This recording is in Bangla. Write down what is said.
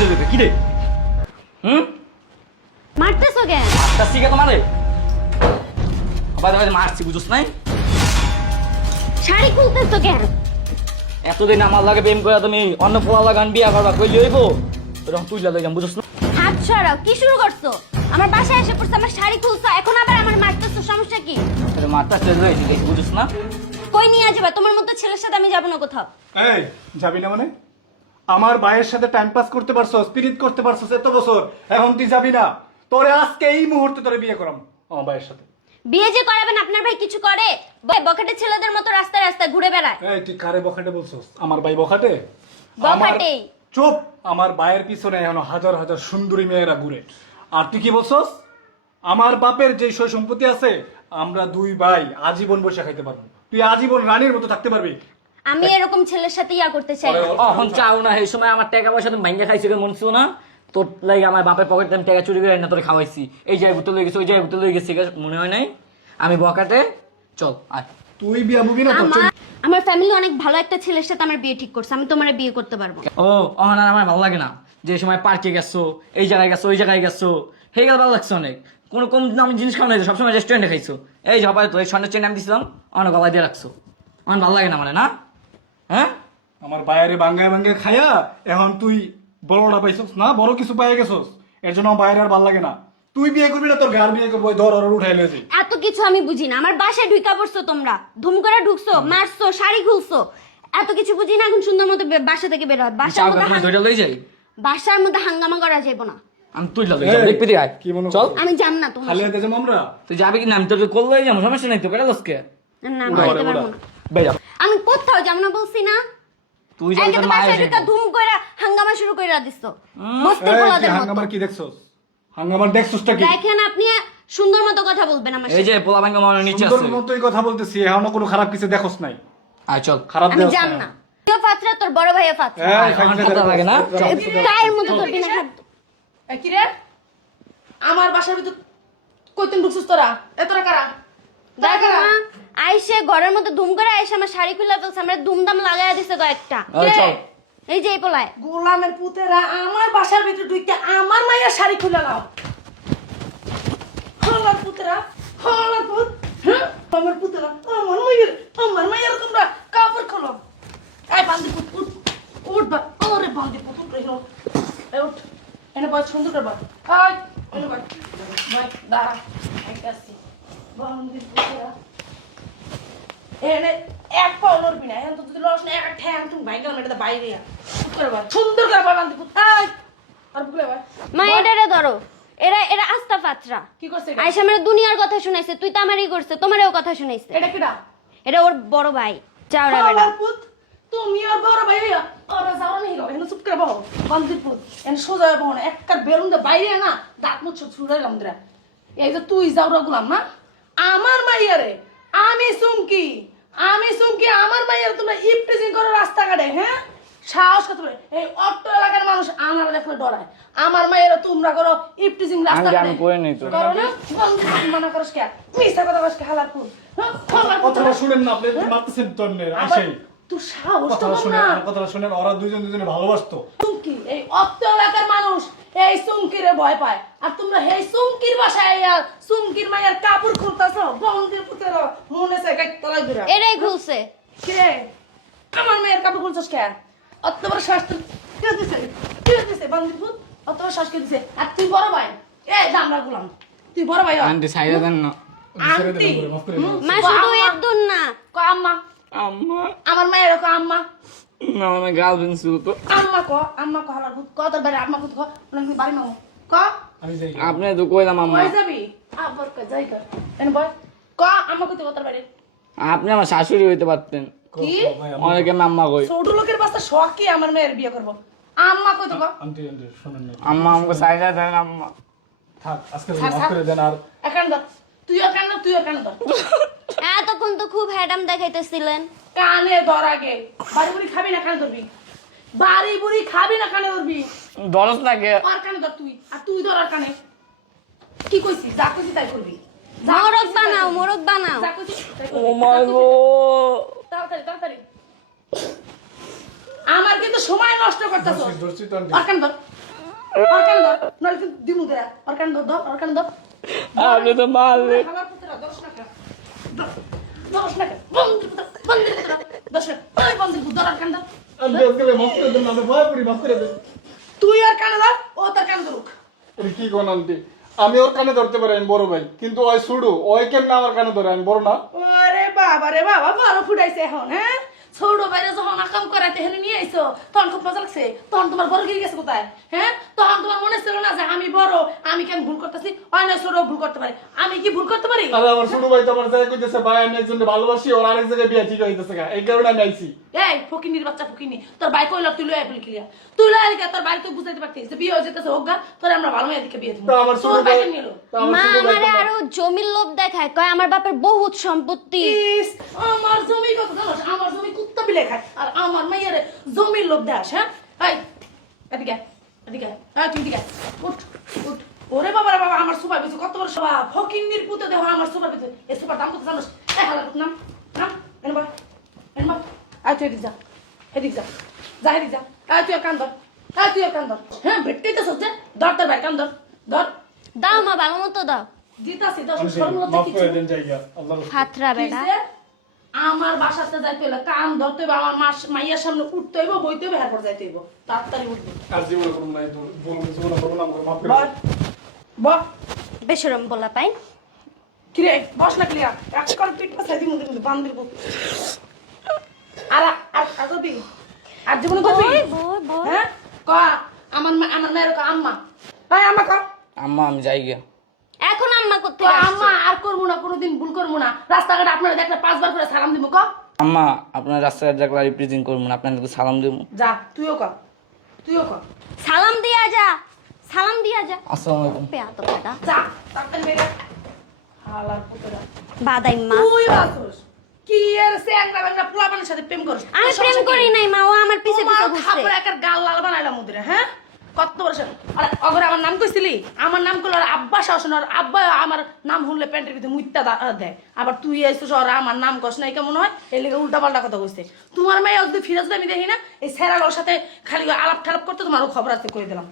বলে দেবে কি রে? মারতেছো কেন? মারতাছি কে তোমারে? আবার মারছি বুঝছ নাই? শাড়ি খুলতেছো কেন? এতদিন আমার লাগে প্রেম করে তুমি অন্য পোলা লাগান বিয়া করবা কইলি হইব? এরকম তুইলা লইলাম বুঝছ না? হাত সরাও, কি শুরু করছো? আমার বাসায় এসে পড়ছে, আমার শাড়ি খুলছো, এখন আবার আমার মারতেছো, সমস্যা কি? মারতাছে লইছি দেখি বুঝছ না? কই নিয়ে যাবে? তোমার মতো ছেলের সাথে আমি যাব না কোথাও। এই যাবি না মানে? আমার ভাইয়ের সাথে টাইম পাস করতে পারছো, স্পিরিট করতে পারছো এত বছর, এখন তুই যাবি না? তোরে আজকে এই মুহূর্তে তোরে বিয়ে করাম আমার ভাইয়ের সাথে। বিয়ে যে করাবেন, আপনার ভাই কিছু করে? বখাটে ছেলেদের মতো রাস্তায় রাস্তায় ঘুরে বেড়ায়। এই তুই কারে বখাটে বলছস? আমার ভাই বখাটে? বখাটেই। চুপ! আমার ভাইয়ের পিছনে এখন হাজার হাজার সুন্দরী মেয়েরা ঘুরে, আর তুই কি বলছস? আমার বাপের যে সয় সম্পত্তি আছে, আমরা দুই ভাই আজীবন বসে খাইতে পারবো, তুই আজীবন রানীর মতো থাকতে পারবি। আমি এরকম ছেলের সাথে ইয়া করতে চাই না। এখন চাও না, এই সময় আমার টাকা পয়সা তুমি ভাঙ্গা খাইছো মন ছিল না? তোর লাগে আমার বাপের পকেট আমি টাকা চুরি করে না তোরে খাওয়াইছি, এই জায়গায় বোতল লয়ে গেছি ওই জায়গায় বোতল লয়ে গেছি, মনে হয় নাই? আমি বকাটে চল আয়। তুই বিয়া বুবি না? আমার ফ্যামিলি অনেক ভালো একটা ছেলের সাথে আমার বিয়ে ঠিক করছে, আমি তোমারে বিয়ে করতে পারবো। ও অহন আর আমার ভালো লাগে না, যে সময় পার্কে গেছো এই জায়গায় গেছো ওই জায়গায় গেছো, সেই গেল ভালো লাগছে অনেক। কোনো কম দামি জিনিস খাওয়া নাই, সবসময় রেস্টুরেন্টে খাইছো। এই যে হবাই তো এই স্বর্ণের চেন আমি দিছিলাম, অনেক গলায় দিয়ে রাখছো, আমার ভালো লাগে না মানে না? হ্যাঁ আমার বাইরে বাঙ্গায় বাঙ্গায় খায়া এখন তুই বড়টা পাইছস না, বড় কিছু পাইয়া গেছস, এর জন্য আমার বাইরে আর ভাল লাগে না। তুই বিয়ে করবি না, তোর গার বিয়ে করবো, ওই ধর ওর উঠাই লয়েছি। এত কিছু আমি বুঝি না, আমার বাসায় ঢুকা পড়ছো তোমরা, ধুম করে ঢুকছো, মারছো, শাড়ি খুলছো, এত কিছু বুঝি না। এখন সুন্দর মতো বাসা থেকে বের হয়, বাসার মধ্যে হাঙ্গামা করা যাইব না। আমি তুই দেখবি আয় কি মনে চল। আমি জান না তোমার খালি হাতে যাবো আমরা? তুই যাবি কি না? আমি তোর করলেই যাবো, সমস্যা নাই তো, বেড়া লসকে না, আমি যেতে পারবো না। বেড়া আমি কোথাও যাব না বলছি না? তুই যাবি তোর বাসায় মায়ের ঢুকা ধুম করে হাঙ্গামা শুরু করে দিছো, মস্তি পোলাদের মতো। হাঙ্গামার কি দেখছস? হাঙ্গামার দেখছসটা কি? দেখেন আপনি সুন্দর মতো কথা বলবেন আমার এই সাথে। যে পোলা ভাঙ্গা মানের নিচে আছে। সুন্দর মতোই কথা বলতেছি, এখনো কোনো খারাপ কিছু দেখছস নাই। আয় চল। খারাপ আমি দেখছ জান না। তুই ফাতরা, তোর বড় ভাইয়া ফাতরা। এই খাইতে কথা লাগে না? গায়ের মতো ধরবি না হাত। কি রে? আমার বাসার ভিতর কইতেন ঢুকছিস তোরা? তোরা কারা? দেখো মা, আইসে ঘরের মধ্যে ধুম করে আইসে আমার শাড়ি খুলে ফেলছে, আমরা দুমদাম লাগাইয়া দিছে কয়েকটা। আয় চল। এই যে এই পোলায় গোলামের পুতেরা আমার বাসার ভিতর ঢুকে আমার মায়ের শাড়ি খুলে নাও। হলার পুতেরা, হলার পুত, হ্যাঁ? আমার পুতেরা, আমার মায়ের তোমরা কাপড় খোলো। এই বান্দি পুত, উঠ, উঠ বা, ওরে বান্দি পুত, উঠ রে, এই উঠ, এনে বয় সুন্দর করে বয়, এই, এনে বয়, বয়, দাঁড়া, আইতাছি, বান্দি পুতেরা, এনে এক পাও লড়বি না, এখন তো যদি লস না এক ঠ্যাং তুমি ভাই গেলাম এটা বাইরে করে বয়, সুন্দর করে বয় বান্দি পুত, এই, আর বুকলে বয়, মা এটারে ধরো, এরা আস্তা ফাতরা। কি করছে? আইসা আমার দুনিয়ার কথা শুনাইছে, তুই তো আমারই করছে, তোমারও কথা শুনাইছে। এটা কিডা? এটা ওর বড় ভাই চাওড়া বেটা। হলার পুত, তুমি আর বড় ভাই হইয়া ওরা যাও না হিরো এনে চুপ করে বহ বান্দির পুত এনে সোজা বহ না একবার বেরুন দে বাইরে না দাঁত মুখ ছুড়াইলাম দরা। এই যে তুই যাওরা গুলাম না আমার মাইয়ারে আমি সুমকি আমার মাইয়ারে তোমরা ইপটিজিং করো রাস্তাঘাটে, হ্যাঁ? সাহস কত বলে এই অট্ট এলাকার মানুষ আমার দেখলে ডরায়, আমার মাইয়ারে তোমরা করো ইপটিজিং রাস্তাঘাটে। আমি করে নেই তো। করো না বন্ধু মানা করস কে? মিছা কথা কস কে হালার পুত, হ্যাঁ? হলার পুত। কথাটা শুনেন না, আপনি মারতেছেন তন্নে আইসাই। তুই সাহস তো কথাটা কম শুনেন, না। আমার কথাটা শুনেন, ওরা দুজনে ভালোবাসতো। সুমকি এই অত্ত এলাকার মানুষ এই সুমকিরে ভয় পায়, আর তোমরা এই সুমকির বাসায় সুমকির মায়ের কাপড় খুলতাছো বন্ধের পুতের মনে সে গাইত তলাই দিরা। এরাই খুলছে। কে আমার মেয়ের কাপড় খুলছস কে? অত বড় শাস্ত্র কে দিছে বন্ধের পুত, অত বড় শাস্ত্র দিছে। আর তুই বড় ভাই এই দামরা গুলাম, তুই বড় ভাই আন্টি সাইরা দেন না। আন্টি মা শুধু একদম না, ক আম্মা, আম্মা আমার মায়ের ক আম্মা, না আমার গার্লফ্রেন্ড ছিল তো। আম্মা ক হালার পুত, ক তোর বাড়ি আম্মা পুত, ক মানে বাড়ি মামু, ক আমি যাই। আপনি তো কইলাম আম্মা। কই যাবি? আবার কই যাই কর এনে বয়, ক আম্মা কইতে কত বাড়ি? আপনি আমার শাশুড়ি হইতে পারতেন। কি অনেকে আমি আম্মা কই। ছোট লোকের বাচ্চা শখ কি আমার মেয়ের বিয়ে করব? আম্মা কইতে ক আন্টি শুনেন না, আম্মা আমাকে সাইরা দেন আম্মা। থাক আজকে মাফ করে দেন। আর এখান ধর, তুইও কান ধর, এতক্ষণ তো খুব হ্যাডাম দেখাইতেছিলেন। কানে ধর আগে। বাড়ি বুড়ি খাবি না কানে ধরবি, বাড়ি বুড়ি খাবি না কানে ধরবি, দরস লাগে। আর কানে ধর তুই, আর তুই ধর আর কানে। কি কইছিস? যা কইছিস তাই করবি। মোরগ বানাও, মোরগ বানাও। যা কইছিস তাই করবি। ও মাই গড। তাড়াতাড়ি আমার কিন্তু সময় নষ্ট করতেছ। দর্শি তো আন্টি। আর কানে ধর, আর কান ধর নইলে কিন্তু দিমু দে আর কান ধর ধর আর কান ধর আপনি তো মারলে আমার পুত্রা 10 টাকা 10 টাকা বন্দির পুত্রা 10 টাকা ওই বন্দির পুত্রা আর কান ধর আমি আজকে মাফ করে দেন আমি ভয় করি মাফ করে দেন তুই আর কানে ধর ও তার কান ধরুক এটা কি কোন আন্টি আমি ওর কানে ধরতে পারি আমি বড় ভাই কিন্তু ওই সুডু ওই কেমন আমার কানে ধরে আমি বড় না ওরে বাবা রে বাবা বড় ফুটাইছে এখন হ্যাঁ ছোট বাইরে যখন আকাম করাইতে হেনে নিয়ে আইছো তখন খুব মজা লাগছে তখন তোমার বড় গিয়ে গেছে কোথায় হ্যাঁ তখন তোমার মনে ছিল না যে আমি বড় আমি কেন ভুল করতেছি অন্য ছোট ভুল করতে পারি আমি কি ভুল করতে পারি আরে আমার সুডু ভাই তো আমার জায়গা কইতেছে ভাই আমি একজনকে ভালোবাসি ওর আরেক জায়গায় বিয়ে ঠিক হইতেছে এই কারণে আমি আইছি এই ফকিনির বাচ্চা ফকিনি তোর ভাই কইল তুই লয় বলি ক্লিয়ার তুই লয় আইলি তোর ভাই তো বুঝাইতে পারতিস যে বিয়ে হয়ে যেতেছে হোক গা তোর আমরা ভালো মেয়ে দিকে বিয়ে দিব তো আমার তোর সুডু ভাই ভাই নিল তো আমার মা সুডু ভাই আমারে আরো জমির লোভ দেখায় কয় আমার বাপের বহুত সম্পত্তি ইস, আমার জমি কত জানোস আমার জমি কুত্তা বিলে খায় আর আমার মাইয়ার জমির লোভ দাস হ্যাঁ এই এদিকে এদিকে এই তুই এদিকে উঠ উঠ ওরে বাবা রে বাবা আমার সুপার বেশি কত বড় সভা ফকিন্নির পুতে দেহ আমার সুপার বেশি এই সুপার দাম কত জানোস এই হালা নাম নাম এনবা এনবা আয় তুই এদিকে যা এদিকে যা যা এদিকে যা আয় তুই কান ধর আয় তুই কান ধর হ্যাঁ ভেটতেই তো সত্যি ধর তোর ভাই কান ধর ধর দাও মা ভালো মতো দাও দিতাছি দশ আন্টি, সর্বলজ্জা মাফ কিছু করে দেন জায়গা আল্লাহর হাতরা বেড়া কিসে? আমার বাসাতে যাইতে হইলে কান ধরতে হইবে আমার মাইয়ার সামনে উঠতে হইব বইতে হইবে এরপর যাইতে হইব তাড়াতাড়ি উঠবে আর জীবনে করব না বলুন জীবনে করব না আমাকে মাফ করে বল দেন বল বেশরম বলা পাই কিরে বস না ক্লিয়ার একবার পিট পাছাই দিমু কিন্তু বান্দির পুত আর আর যদি আর জীবনে করবি বল বল বল হ্যাঁ ক আমার আমার মেয়ের ক আম্মা তাই আম্মা ক আম্মা আমি যাই গিয়া এখন আম্মা করতে ক আম্মা আর করবো না কোনোদিন ভুল করবো না রাস্তাঘাটে আপনারা দেখলে 5 বার করে সালাম দিব ক আম্মা আপনার রাস্তায় দেখলে রিপ্রেজেন্ট করবো না আপনাকে সালাম দেবো যা তুইও ক তুইও ক সালাম দিয়া যা সালাম দিয়া যা আসসালামু আলাইকুম পেয়া তো বেটা যা তাড়াতাড়ি বেরে হালার পুতরা বাদাই মা তুই বাসুস কি এর স্যাংরা ব্যাংরা পোলাপানের সাথে প্রেম করিস আমি প্রেম করি নাই মা ও আমার পিছে পিছে ঘুরছে খাবার একার গাল লাল বানাইলাম মুদিরে হ্যাঁ কত বড় আরে অগরে আমার নাম কইছিলি আমার নাম কইলো আর আব্বা শাসন আর আব্বা আমার নাম শুনলে প্যান্টের ভিতরে মুইত্তা দেয় আবার তুই আইছিস আর আমার নাম কস নাই কেমন হয় এই লেগে উল্টা পাল্টা কথা কইছে তোমার মেয়ে যদি ফিরাজ আমি দেখি না এই সেরাগর সাথে খালি আলাপ ঠালাপ করতে তোমারও খবর আছে কই দিলাম